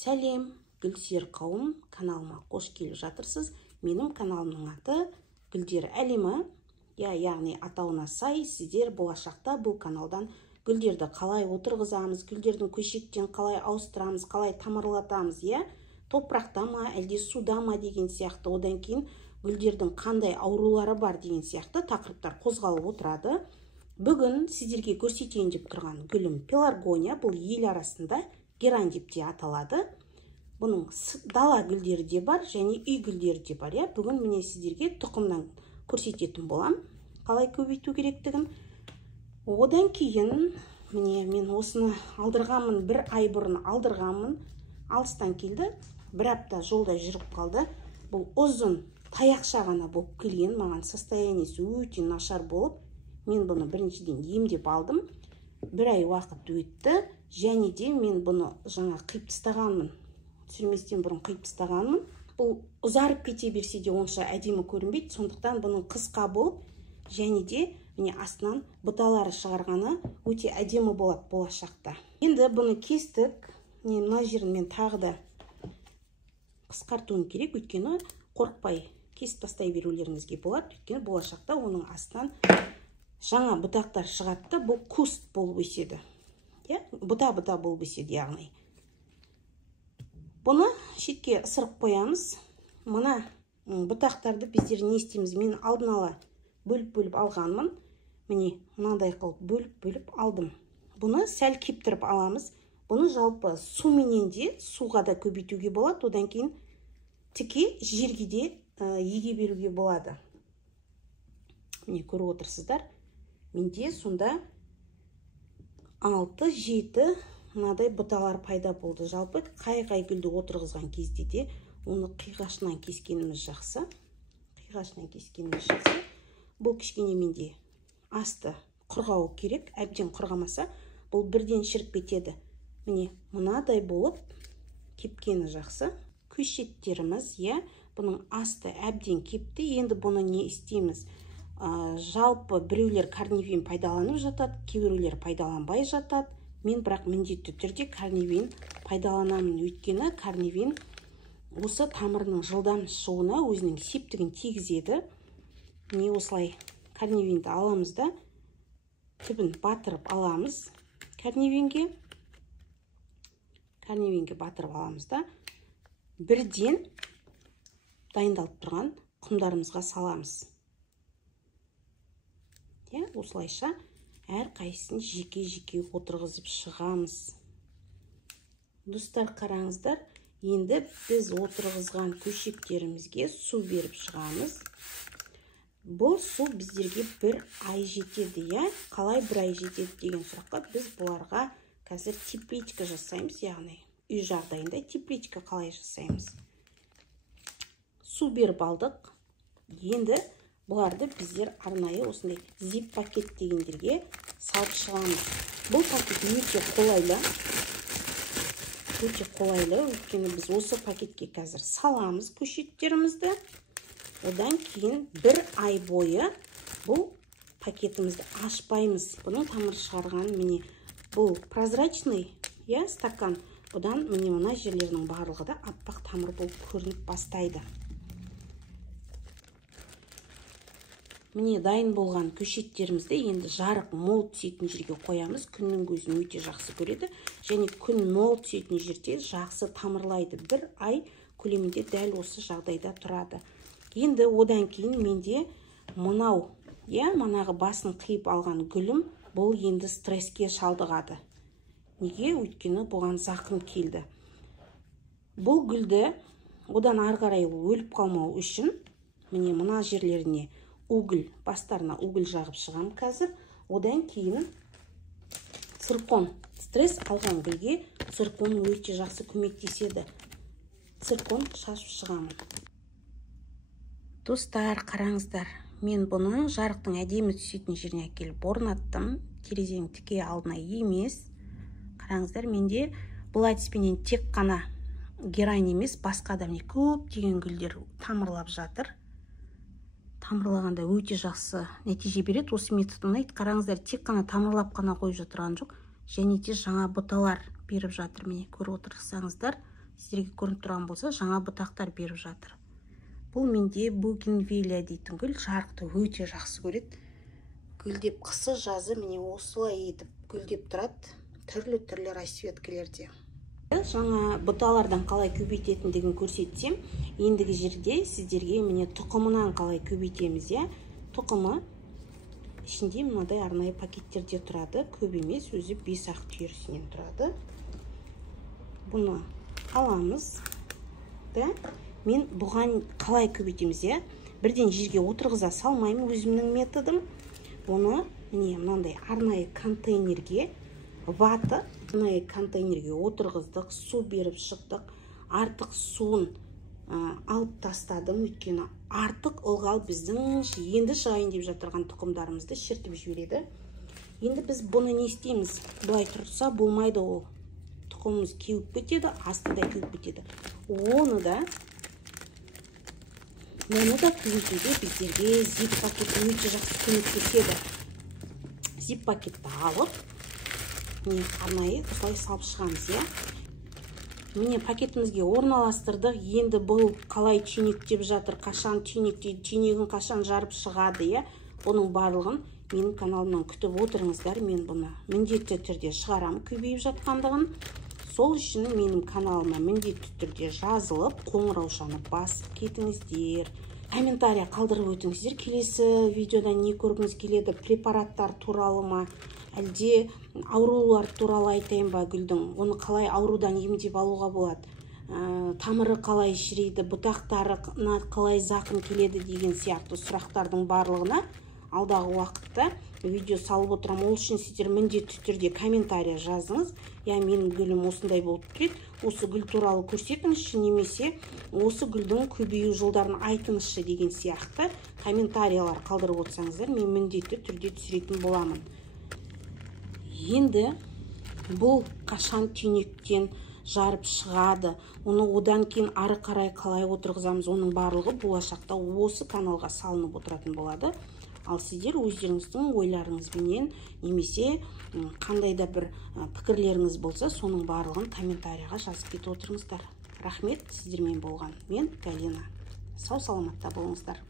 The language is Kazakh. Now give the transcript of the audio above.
Сәлем, гүлсүйер қауым, каналыма қош келіп жатырсыз. Менің каналымның аты Гүлдер әлемі. Яғни атауына сай, сіздер болашақта бұл каналдан гүлдерді қалай отырғызамыз, гүлдердің көшеттен қалай ауыстырамыз, қалай тамырлатамыз, топырақта ма, әлде суда ма деген сияқты, одан кейін гүлдердің қандай аурулары бар деген сияқты тақырыптар қозғалып отырады. Бүгін сіздерге көрсетейін деп тұрған гүлім пеларгония, бұл ел арасында герань деп те аталады. Бұның дала гүлдері де бар, және үй гүлдері де бар. Бүгін міне сіздерге тұқымнан көрсететін болам, қалай көбейту керектігін. Одан кейін міне мен осыны алдырғанмын, бір ай бұрын алдырғанмын, алыстан келді, бір апта жолда жүріп қалды. Бұл ұзын таяқша ғана болып келген, маған состояниесі өте нашар болып, мен бұны біріншіден емдеп алдым. Бір ай уақыт өтті, және де мен бұны жаңа қиып тастағанмын. Сүрместен бұрын қиып тастағанмын. Бұл ұзарып кете берсе де онша әдемі көрінбейді, сондықтан бұның қысқа болып, және де міне астынан бұталары шығарғаны өте әдемі болады болашақта. Енді бұны кестік. Мына жерін мен тағы да қысқартуым керек, өйткені қорықпай кесіп тастай берулеріңізге болады, өйткені болашақта оның астынан жаңа бұтақтар шығатты. Бұл куст болып өседі. Бұта-бұта болып өседі, яғни. Бұны шетке ысырып қоямыз. Мына бұтақтарды біздер не істейміз? Мен алдын ала бөліп алғанмын. Міне, мынандай қылып бөліп алдым. Бұны сәл кептіріп аламыз. Бұны жалпы суменен де, суға да көбейтуге болады. Одан кейін тіке жерге де еге беруге болады. Міне, көріп отырсыздар. Менде сонда 6-7 мынадай бұталар пайда болды. Жалпы қай-қай гүлді отырғызған кезде де оны қиғашынан кескеніміз жақсы. Бұл кішкене менде асты құрғау керек. Әбден құрғамаса, бұл бірден шіріп кетеді. Міне, мынадай болып кепкені жақсы. Көшеттеріміз, бұның асты әбден кепті. Енді бұны не істейміз? Жалпы біреулер карнивин пайдаланып жатады, кейбіреулер пайдаланбай жатады. Мен бірақ міндетті түрде карнивин пайдаланамын, өйткені карнивин осы тамырының жылдам шығуына өзінің септігін тигізеді. Не осылай карнивинді аламыз да, түбін батырып аламыз. Карнивинге батырып аламыз да, бірден дайындалып тұрған құмдарымызға саламыз. Осылайша әр қайсысын жеке-жеке отырғызып шығамыз. Достар, қараңыздар, енді біз отырғызған көшектерімізге су беріп шығамыз. Бұл су біздерге бір ай жетеді, қалай бір ай жетеді деген сұраққа біз бұларға қазір тепличка жасаймыз, яғни үй жағдайында тепличка қалай жасаймыз. Су беріп алдық. Енді бұларды біздер арнайы осындай зип пакет дегендерге салып шығамыз. Бұл пакет өте қолайлы, өйткені біз осы пакетке қазір саламыз көшеттерімізді. Одан кейін бір ай бойы бұл пакетімізді ашпаймыз. Бұның тамыр шығарған, міне, бұл прозрачный стакан. Бұдан міне мына жерлерінің барлығы да аппақ тамыр болып көрініп бастайды. Міне дайын болған көшеттерімізді енді жарық мол түсетін жерге қоямыз. Күннің көзін өте жақсы көреді, және күн мол түсетін жерде жақсы тамырлайды. Бір ай көлемінде дәл осы жағдайда тұрады. Енді одан кейін менде манағы басын қиып алған гүлім, бұл енді стресске шалдығады. Неге? Өйткені бұған зақым келді. Бұл гүлді одан ары қарай өліп қалмау үшін міне мына жерлеріне бастарына угіл жағып шығам қазір. Одан кейін циркон, стресс алған гүлге циркон өте жақсы көмектеседі. Циркон шашып шығамын. Достар, қараңыздар, мен бұны жарықтың әдемі түсетін жеріне әкеліп орнаттым. Терезенің тіке алдына емес. Қараңыздар, менде бұл әдіспенен тек қана герань емес, басқа да көптеген гүлдер тамырлап жатыр. Тамырлағанда өте жақсы нәтиже береді. Осы метод ұнайды. Қараңыздар, тек қана тамырлап қана қойып жатырған жоқ, және де жаңа бұталар беріп жатыр. Міне, көріп отырсаңыздар, сіздерге көрініп тұрған болса, жаңа бұтақтар беріп жатыр. Бұл менде бугенвилия дейтін гүл, жарықты өте жақсы көреді. Гүлдеп қысы жазы міне осылай етіп гүлдеп тұрады, түрлі расцветкелерде. Жаңа бұталардан қалай көбейтетіндігін көрсетсем, ендігі жерде сіздерге міне тұқымынан қалай көбейтеміз. Тұқымы ішінде мынадай арнайы пакеттерде тұрады, көп емес, өзі 5 ақ түйірсінен тұрады. Бұны аламыз. Мен бұған қалай көбейтеміз, бірден жерге отырғыза салмаймын, өзімнің методым. Оны міне мынандай арнайы контейнерге, ваты арнайы контейнерге отырғыздық, су беріп шықтық. Артық суын алып тастадым, өйткені артық ылғал біздің енді шығайын деп жатырған тұқымдарымызды шертіп жібереді. Енді біз бұны не істейміз? Бұлай тұрса болмайды, ол тұқымымыз кеуіп кетеді, асты да кеуіп кетеді. Оны да көбейтуге біздерге зип пакет өте жақсы көмектеседі. Зип пакетті алып, міне арнайы осылай салып шығамыз. Міне пакетімізге орналастырдық. Енді бұл қалай түйнектеп жатыр, қашан түйнегін қашан жарып шығады, бұның барлығын менің каналымнан күтіп отырыңыздар. Мен бұны міндетті түрде шығарам көбейіп жатқандығын. Сол үшін менің каналыма міндетті түрде жазылып, қоңыраушаны басып кетіңіздер. Комментария қалдырып өтіңіздер. Келесі видеода не көргіңіз келеді? Препараттар туралы ма, әлде аурулар туралы айтайын ба гүлдің? Оны қалай аурудан емдеп алуға болады? Тамыры қалай шірейді, бұтақтарына қалай зақым келеді деген сияқты сұрақтардың барлығына алдағы уақытта видео салып отырам. Ол үшін сіздер міндетті түрде комментария жазыңыз. Менің гүлім осындай болып тұрады, осы гүл туралы көрсетіңізші, немесе осы гүлдің көбею жолдарын айтыңызшы деген сияқты комментариялар қалдырып отырсаңыздар, мен міндетті түрде түсіретін боламын. Енді бұл қашан түйнектен жарып шығады, оны одан кейін ары қарай қалай отырғызамыз, оның барлығы болашақта осы каналға салынып отыратын болады. Ал сіздер өздеріңіздің ойларыңызбенен немесе қандай да бір пікірлеріңіз болса, соның барлығын комментарияға жазып кетіп отырыңыздар. Рахмет сіздермен болған. Мен Галина. Сау саламатта болыңыздар.